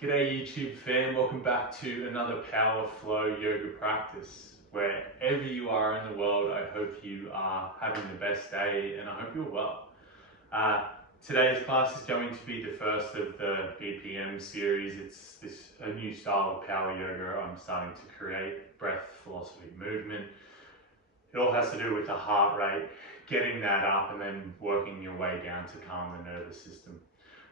G'day YouTube fam, welcome back to another Power Flow Yoga practice. Wherever you are in the world, I hope you are having the best day and I hope you're well. Today's class is going to be the first of the BPM series. It's a new style of Power Yoga I'm starting to create, breath, philosophy, movement. It all has to do with the heart rate, getting that up and then working your way down to calm the nervous system.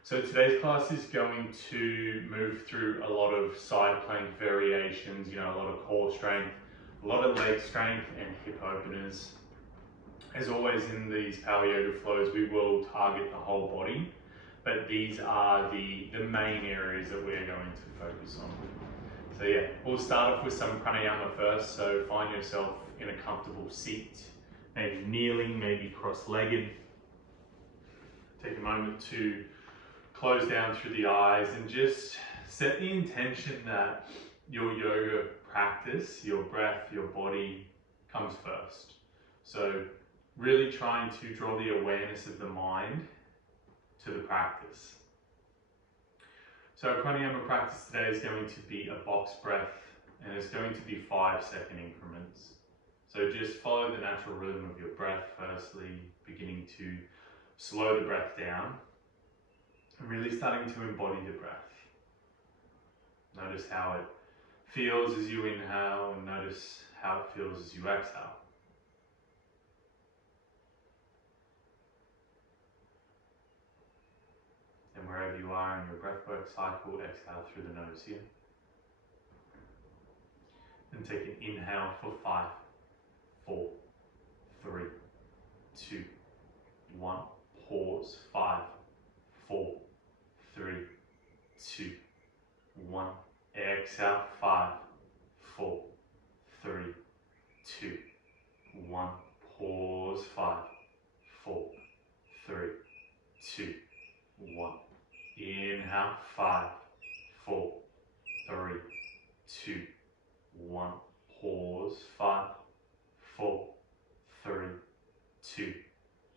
So today's class is going to move through a lot of side plank variations, a lot of core strength, a lot of leg strength and hip openers. As always in these Power Yoga flows, we will target the whole body, but these are the main areas that we're going to focus on. So yeah, we'll start off with some pranayama first, so find yourself in a comfortable seat, maybe kneeling, maybe cross-legged. Take a moment to close down through the eyes and just set the intention that your yoga practice, your breath, your body comes first. So really trying to draw the awareness of the mind to the practice. So our pranayama practice today is going to be a box breath and it's going to be 5-second increments. So just follow the natural rhythm of your breath firstly, beginning to slow the breath down. And really starting to embody the breath. Notice how it feels as you inhale and notice how it feels as you exhale. And wherever you are in your breathwork cycle, exhale through the nose here. And take an inhale for 5, 4, 3, 2, 1. Pause, 5, 4, 3, 2, 1. Exhale, 5, 4, 3, 2, 1. Pause, 5, 4, 3, 2, 1. Inhale, 5, 4, 3, 2, 1. Pause, 5, 4, 3, 2,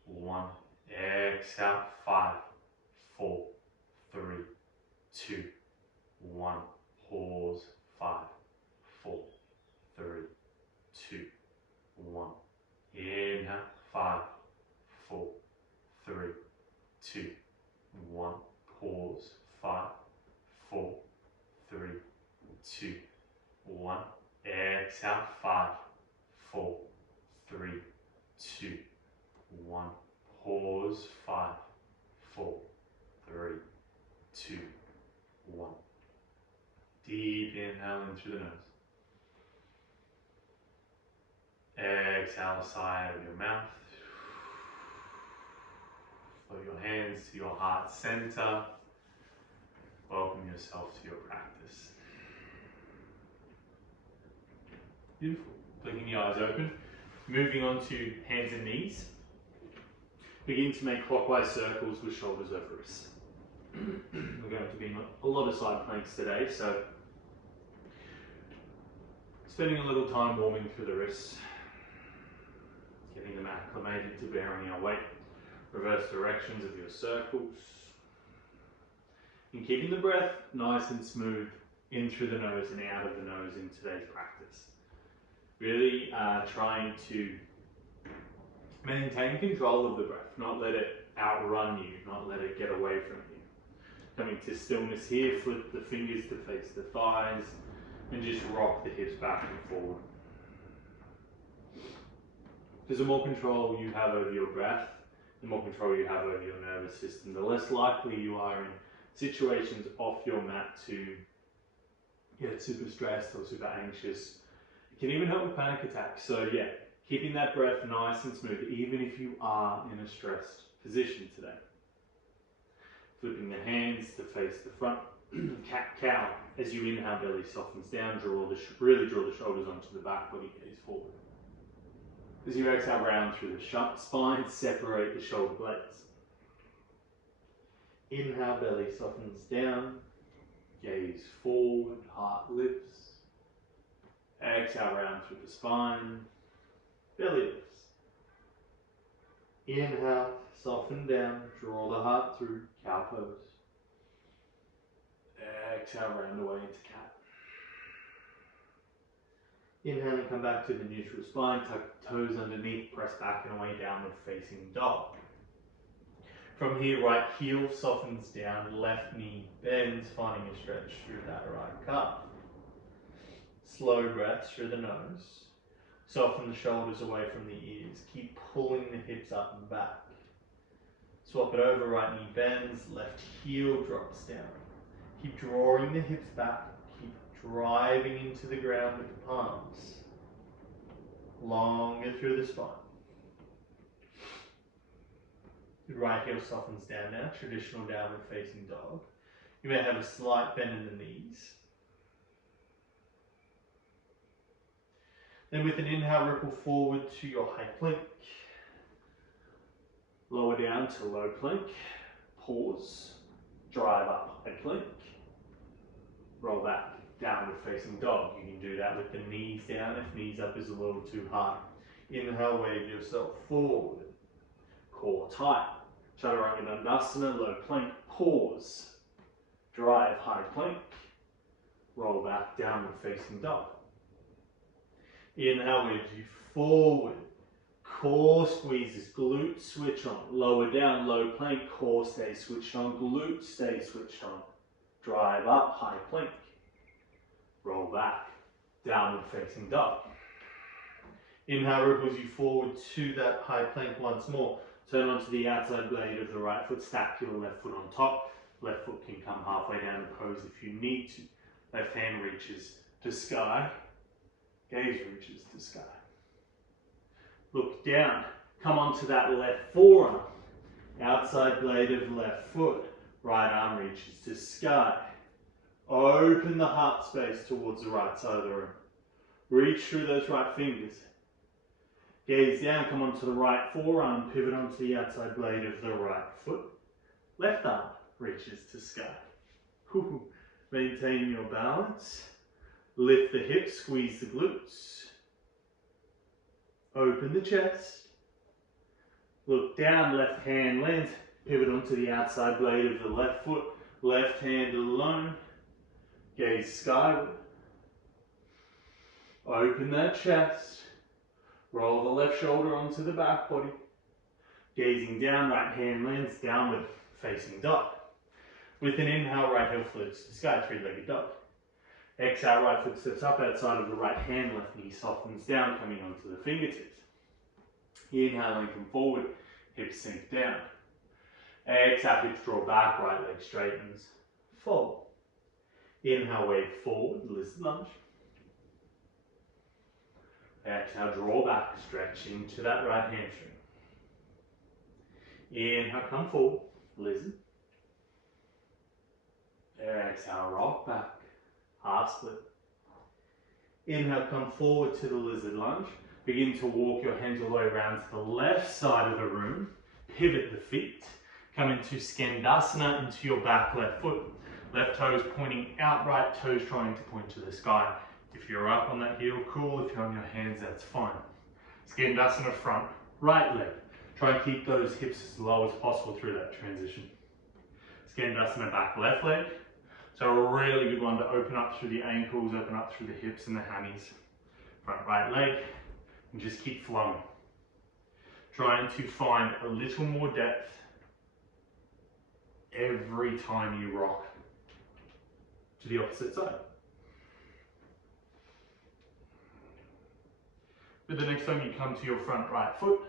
1. Exhale, 5, 4, 3, 2, 1. Pause, 5, 4, 3, 2, 1. Inhale, 5, 4, 3, 2, 1. Pause, 5, 4, 3, 2, 1. Exhale, 5, 4, 3, 2, 1. Pause, 5, 4, 3, 2, 1. Deep inhale in through the nose. Exhale, side of your mouth. Flow your hands to your heart center. Welcome yourself to your practice. Beautiful. Blinking the eyes open. Moving on to hands and knees. Begin to make clockwise circles with shoulders over wrists. We're going to be in a lot of side planks today, so spending a little time warming through the wrists, getting them acclimated to bearing our weight, reverse directions of your circles, and keeping the breath nice and smooth in through the nose and out of the nose in today's practice. Really trying to maintain control of the breath, not let it outrun you, not let it get away from you. Coming to stillness here, flip the fingers to face the thighs and just rock the hips back and forward. Because the more control you have over your breath, the more control you have over your nervous system, the less likely you are in situations off your mat to get super stressed or super anxious. It can even help with panic attacks. So yeah, keeping that breath nice and smooth, even if you are in a stressed position today. Flipping the hands to face the front, cat-cow. As you inhale, belly softens down, really draw the shoulders onto the back, body gaze forward. As you exhale, round through the spine, separate the shoulder blades. Inhale, belly softens down, gaze forward, heart lifts. Exhale, round through the spine, belly lifts. Inhale, soften down, draw the heart through, cow pose. Exhale, round away into cat. Inhale and come back to the neutral spine, tuck toes underneath, press back and away, downward facing dog. From here, right heel softens down, left knee bends, finding a stretch through that right calf. Slow breaths through the nose. Soften the shoulders away from the ears. Keep pulling the hips up and back. Swap it over, right knee bends, left heel drops down. Keep drawing the hips back. Keep driving into the ground with the palms. Longer through the spine. The right heel softens down now, traditional downward facing dog. You may have a slight bend in the knees. Then with an inhale, ripple forward to your high plank. Lower down to low plank. Pause. Drive up high plank. Roll back, downward facing dog. You can do that with the knees down if knees up is a little too hard. Inhale, wave yourself forward. Core tight. Chaturanga Dandasana, low plank, pause. Drive, high plank. Roll back, downward facing dog. Inhale, waves you forward. Core squeezes, glute switch on. Lower down, low plank, core stays switched on, glute stays switched on. Drive up, high plank. Roll back, downward facing dog. Inhale, ripples you forward to that high plank once more. Turn onto the outside blade of the right foot, stack your left foot on top. Left foot can come halfway down the pose if you need to. Left hand reaches to sky. Gaze reaches to sky. Look down. Come onto that left forearm. Outside blade of left foot. Right arm reaches to sky. Open the heart space towards the right side of the room. Reach through those right fingers. Gaze down, come onto the right forearm, pivot onto the outside blade of the right foot. Left arm reaches to sky. Maintain your balance. Lift the hips, squeeze the glutes. Open the chest. Look down, left hand lands. Pivot onto the outside blade of the left foot. Left hand alone. Gaze skyward. Open that chest. Roll the left shoulder onto the back body. Gazing down, right hand lands, downward facing dog. With an inhale, right heel floats to sky, three-legged dog. Exhale, right foot steps up outside of the right hand, left knee softens down, coming onto the fingertips. Inhale, lengthen forward, hips sink down. Exhale, hips draw back, right leg straightens, fold. Inhale, wave forward, lizard lunge. Exhale, draw back, stretch into that right hamstring. Inhale, come forward, lizard. Exhale, rock back, half split. Inhale, come forward to the lizard lunge. Begin to walk your hands all the way around to the left side of the room. Pivot the feet. Come into Skandasana, into your back left foot. Left toes pointing out, right toes trying to point to the sky. If you're up on that heel, cool. If you're on your hands, that's fine. Skandasana front, right leg. Try and keep those hips as low as possible through that transition. Skandasana back left leg. So a really good one to open up through the ankles, open up through the hips and the hammies. Front right leg, and just keep flowing. Trying to find a little more depth every time you rock to the opposite side. But the next time you come to your front right foot,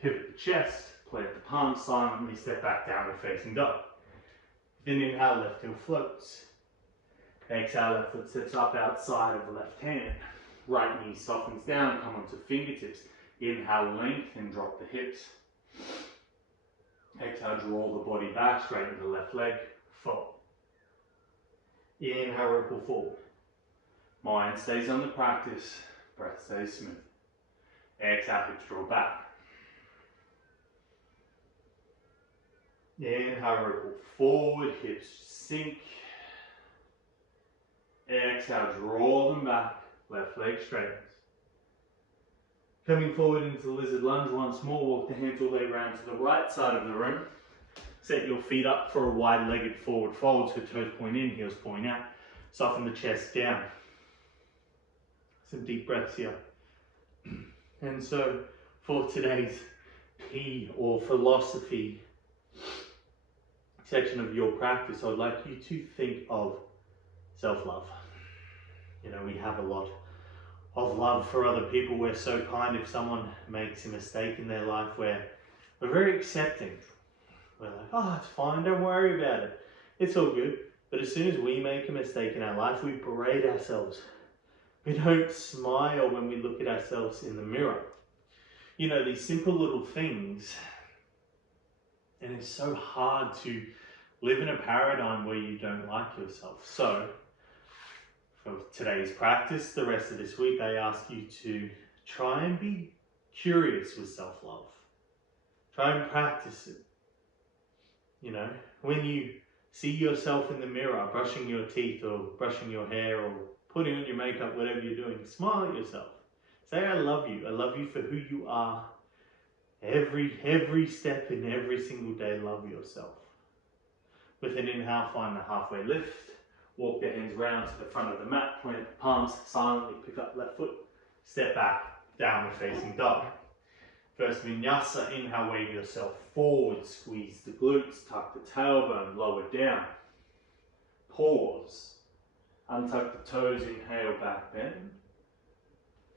pivot the chest, plant the palms, silently step back downward facing dog. Then inhale, left heel floats. Exhale, left foot steps up outside of the left hand. Right knee softens down, come onto fingertips. Inhale, lengthen, drop the hips. Exhale, draw the body back, straighten the left leg, fold. Inhale, ripple forward. Mind stays on the practice, breath stays smooth. Exhale, hips draw back. Inhale, ripple forward, hips sink. Exhale, draw them back, left leg straightens. Coming forward into lizard lunge once more, walk the hands all the way around to the right side of the room. Set your feet up for a wide-legged forward fold, so toes point in, heels point out. Soften the chest down. Some deep breaths here. And so for today's P or philosophy section of your practice, I'd like you to think of self-love. You know, we have a lot of love for other people. We're so kind. If someone makes a mistake in their life, we're very accepting. We're like, oh, it's fine, don't worry about it. It's all good. But as soon as we make a mistake in our life, we berate ourselves. We don't smile when we look at ourselves in the mirror. You know, these simple little things. And it's so hard to live in a paradigm where you don't like yourself. So, for today's practice, the rest of this week, I ask you to try and be curious with self-love. Try and practice it. You know, when you see yourself in the mirror, brushing your teeth or brushing your hair or putting on your makeup, whatever you're doing, smile at yourself. Say, I love you. I love you for who you are. Every step in every single day, love yourself. With an inhale, find the halfway lift. Walk the hands round to the front of the mat. Plant the palms, silently pick up left foot. Step back, downward facing dog. First vinyasa, inhale, wave yourself forward. Squeeze the glutes, tuck the tailbone, lower down. Pause. Untuck the toes, inhale, back bend.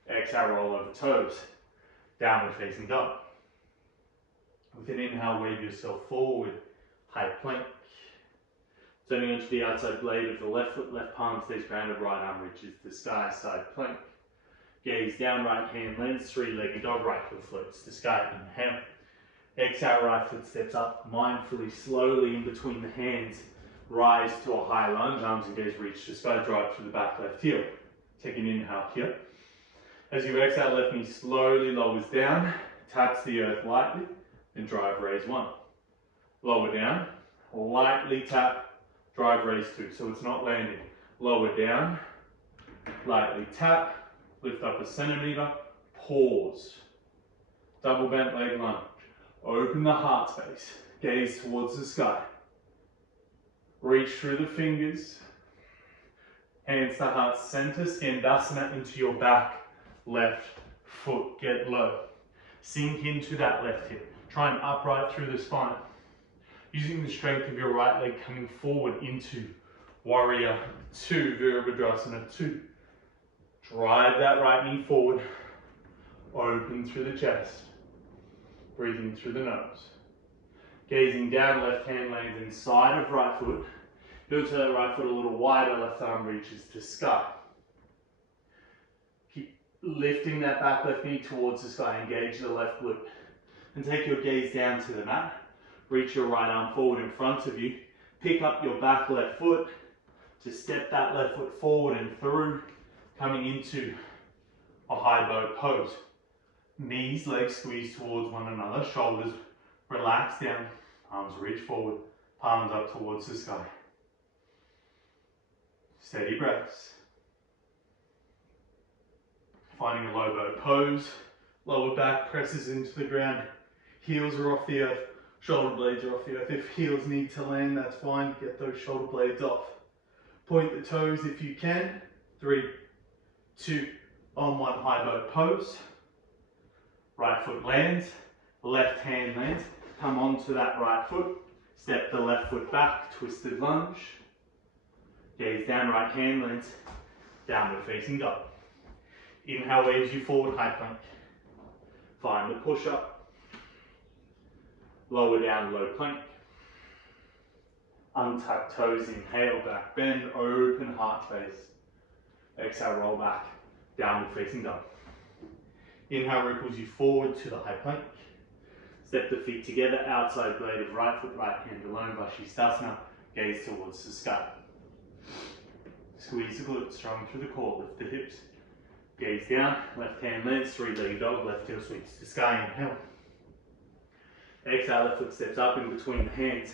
Exhale, roll over toes. Downward facing dog. With an inhale, wave yourself forward. High plank. Turning onto the outside blade of the left foot, left palm stays grounded, right arm reaches the sky, side plank. Gaze down, right hand lands, three-legged dog, right foot floats to sky, inhale. Exhale, right foot steps up, mindfully, slowly in between the hands. Rise to a high lunge, arms and gaze reach to sky, drive through the back left heel. Take an inhale here. As you exhale, left knee slowly lowers down, taps the earth lightly, and drive raise one. Lower down, lightly tap, drive raise two, so it's not landing. Lower down, lightly tap, lift up a centimeter, pause. Double bent leg lunge. Open the heart space, gaze towards the sky. Reach through the fingers, hands to heart center, Skandasana into your back, left foot, get low. Sink into that left hip. Try and upright through the spine. Using the strength of your right leg coming forward into Warrior 2, Virabhadrasana 2. Drive that right knee forward, open through the chest. Breathing through the nose. Gazing down, left hand lands inside of right foot. Build to that right foot a little wider, left arm reaches to sky. Keep lifting that back left knee towards the sky, engage the left glute. And take your gaze down to the mat. Reach your right arm forward in front of you. Pick up your back left foot to step that left foot forward and through, coming into a high bow pose. Knees, legs squeeze towards one another, shoulders relax down, arms reach forward, palms up towards the sky. Steady breaths. Finding a low bow pose, lower back presses into the ground, heels are off the earth, shoulder blades are off the earth. If heels need to land, that's fine, get those shoulder blades off. Point the toes if you can. 3, 2, on 1, high bow pose. Right foot lands, left hand lands, come onto that right foot, step the left foot back, twisted lunge. Gaze down, right hand lands, downward facing dog. Inhale waves you forward, high plank. Find the push up. Lower down, low plank. Untuck toes, inhale, back bend, open heart space. Exhale, roll back, downward facing dog. Inhale ripples you forward to the high plank. Step the feet together, outside blade of right foot, right hand alone, Vashisthasana. Gaze towards the sky. Squeeze the glutes, strong through the core, lift the hips. Gaze down, left hand lands, three-legged dog, left heel sweeps to sky, inhale. Exhale, left foot steps up in between the hands.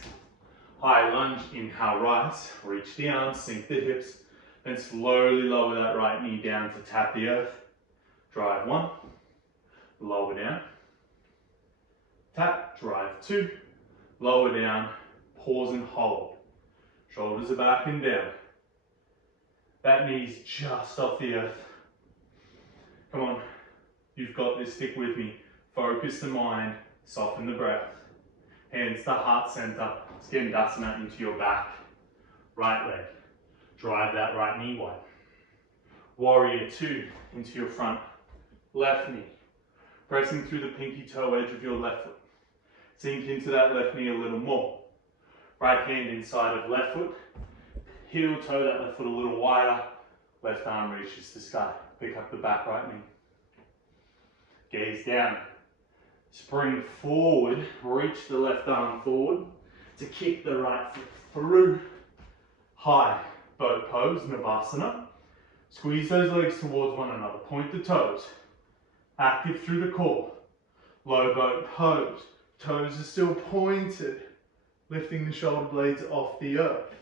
High lunge, inhale, rise, reach the arms, sink the hips, then slowly lower that right knee down to tap the earth. Drive 1, lower down, tap, drive 2, lower down, Pause and hold. Shoulders are back and down. That knee's just off the earth. Come on, you've got this, stick with me. Focus the mind, soften the breath. Hands to heart center, Skandasana into your back. Right leg, drive that right knee wide. Warrior 2 into your front left knee. Pressing through the pinky toe edge of your left foot. Sink into that left knee a little more. Right hand inside of left foot. Heel toe that left foot a little wider. Left arm reaches the sky. Pick up the back right knee. Gaze down. Spring forward. Reach the left arm forward to kick the right foot through. High boat pose, Navasana. Squeeze those legs towards one another. Point the toes. Active through the core. Low boat pose. Toes are still pointed. Lifting the shoulder blades off the earth.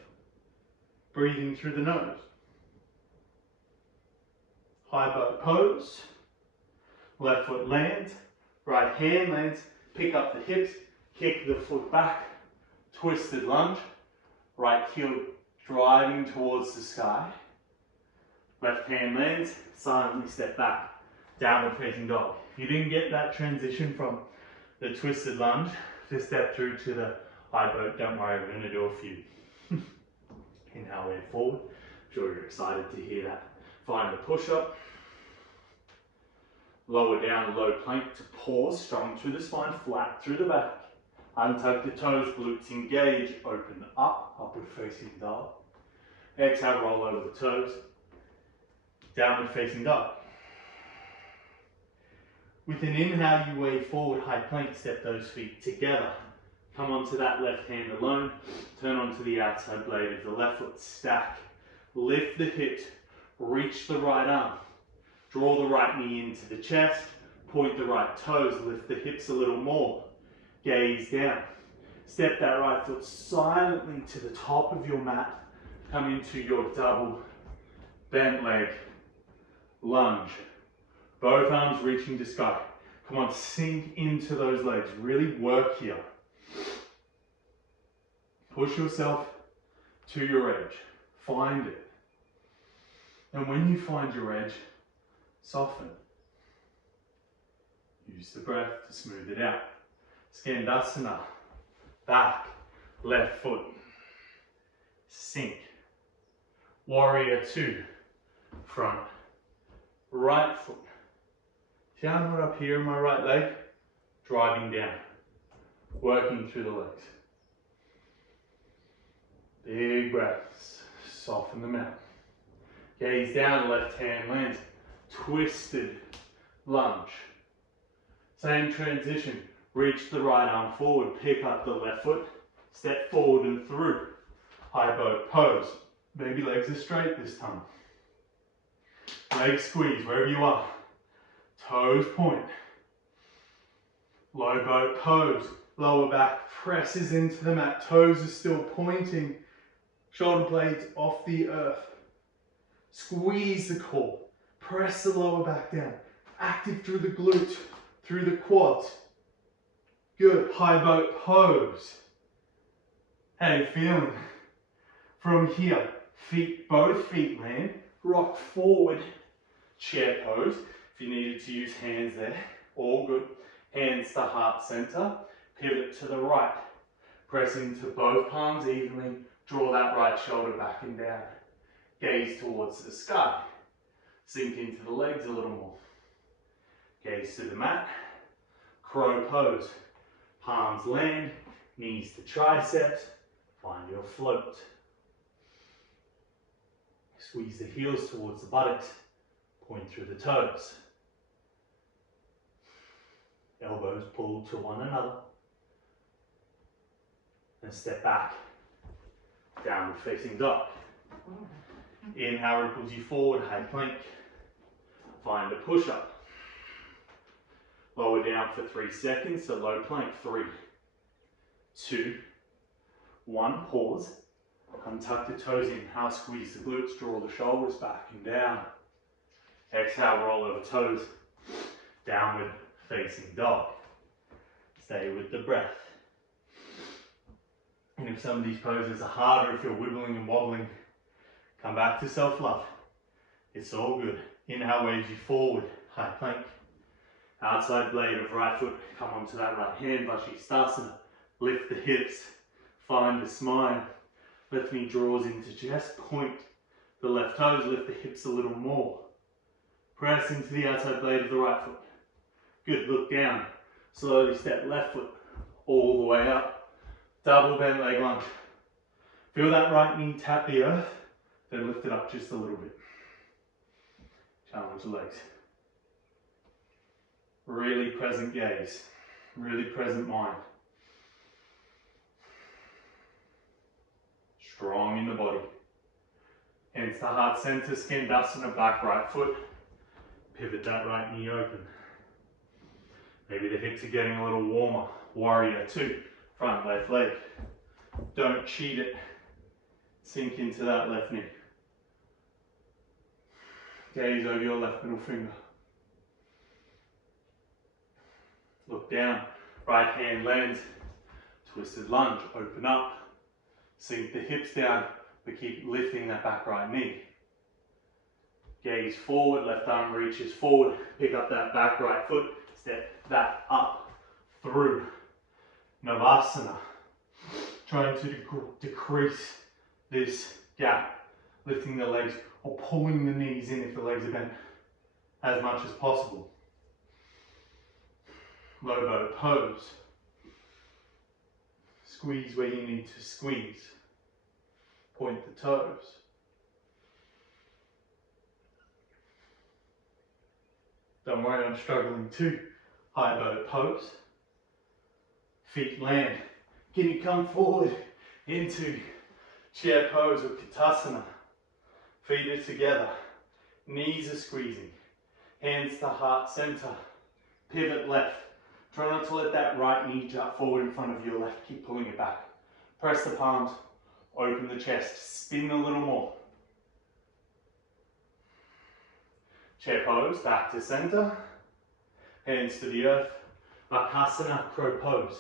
Breathing through the nose. High boat pose. Left foot lands. Right hand lands. Pick up the hips. Kick the foot back. Twisted lunge. Right heel driving towards the sky. Left hand lands. Silently step back. Downward facing dog. If you didn't get that transition from the twisted lunge to step through to the high boat, don't worry, we're going to do a few. Inhale, way forward. I'm sure you're excited to hear that. Find the push-up. Lower down, low plank to pause. Strong through the spine, flat through the back. Untuck the toes, glutes engage. Open up, upward facing dog. Exhale, roll over the toes. Downward facing dog. With an inhale, you wave forward, high plank, step those feet together. Come onto that left hand alone. Turn onto the outside blade of the left foot. Stack. Lift the hips. Reach the right arm. Draw the right knee into the chest. Point the right toes. Lift the hips a little more. Gaze down. Step that right foot silently to the top of your mat. Come into your double bent leg lunge. Both arms reaching to sky. Come on, sink into those legs. Really work here. Push yourself to your edge. Find it. And when you find your edge, soften. Use the breath to smooth it out. Skandasana. Back. Left foot. Sink. Warrior 2. Front. Right foot. Downward up here in my right leg. Driving down. Working through the legs. Big breaths. Soften them out. Gaze down, left hand lands. Twisted lunge. Same transition. Reach the right arm forward. Pick up the left foot. Step forward and through. High boat pose. Baby legs are straight this time. Leg squeeze wherever you are. Toes point. Low boat pose. Lower back presses into the mat. Toes are still pointing. Shoulder blades off the earth. Squeeze the core. Press the lower back down. Active through the glutes, through the quads. Good. High boat pose. How you feeling? From here, both feet land. Rock forward. Chair pose. If you needed to use hands there, all good. Hands to heart center. Pivot to the right. Press into both palms evenly. Draw that right shoulder back and down. Gaze towards the sky. Sink into the legs a little more. Gaze to the mat. Crow pose. Palms land. Knees to triceps. Find your float. Squeeze the heels towards the buttocks. Point through the toes. Elbows pull to one another. And step back. Downward facing dog. Inhale ripples you forward, high plank. Find a push-up. Lower down for 3 seconds, so low plank. 3, 2, 1, pause. Untuck the toes, inhale, squeeze the glutes, draw the shoulders back and down. Exhale, roll over toes. Downward facing dog. Stay with the breath. And if some of these poses are harder, if you're wibbling and wobbling, come back to self-love. It's all good. Inhale, waves you forward, high plank. Outside blade of right foot, come onto that right hand, Vashisthasana. Lift the hips, find a smile. Left knee draws into chest, point the left toes, lift the hips a little more. Press into the outside blade of the right foot. Good, look down. Slowly step left foot all the way up. Double bent leg lunge. Feel that right knee tap the earth, then lift it up just a little bit. Challenge the legs. Really present gaze, really present mind. Strong in the body. Hands to heart center, Skandasana, back right foot. Pivot that right knee open. Maybe the hips are getting a little warmer. Warrior two, front left leg. Don't cheat it. Sink into that left knee. Gaze over your left middle finger. Look down, right hand lands. Twisted lunge, open up. Sink the hips down, but keep lifting that back right knee. Gaze forward, left arm reaches forward. Pick up that back right foot. Step that up through Navasana. Trying to decrease this gap. Lifting the legs or pulling the knees in if the legs are bent as much as possible. Low boat pose. Squeeze where you need to squeeze. Point the toes. Don't worry, I'm struggling too. High boat pose. Feet land. Can you come forward into chair pose or Katasana? Feet are together. Knees are squeezing. Hands to heart center. Pivot left. Try not to let that right knee jut forward in front of your left. Keep pulling it back. Press the palms. Open the chest. Spin a little more. Chair pose. Back to center. Hands to the earth. Bakasana, crow pose.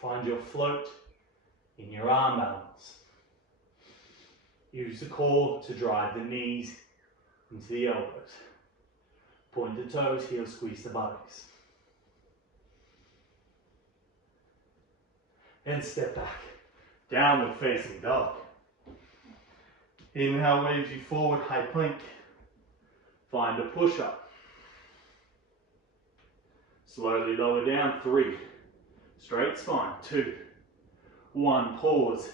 Find your float in your arm balance. Use the core to drive the knees into the elbows. Point the toes, heel squeeze the buttocks. And step back. Downward facing dog. Inhale, waves you forward, high plank. Find a push-up. Slowly lower down, 3. Straight spine, 2. 1, pause.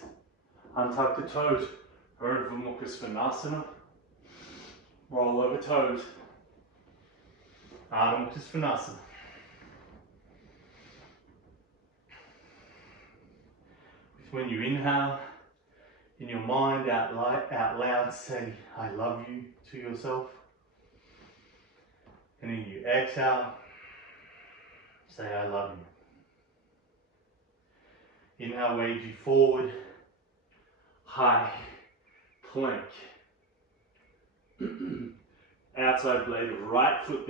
Untuck the toes. Urdhva Mukha Svanasana. Roll over toes. Ardha Mukha Svanasana. When you inhale, in your mind out loud say, I love you to yourself. And then you exhale, say, I love you. Inhale, wave you forward, high plank. Outside blade of right foot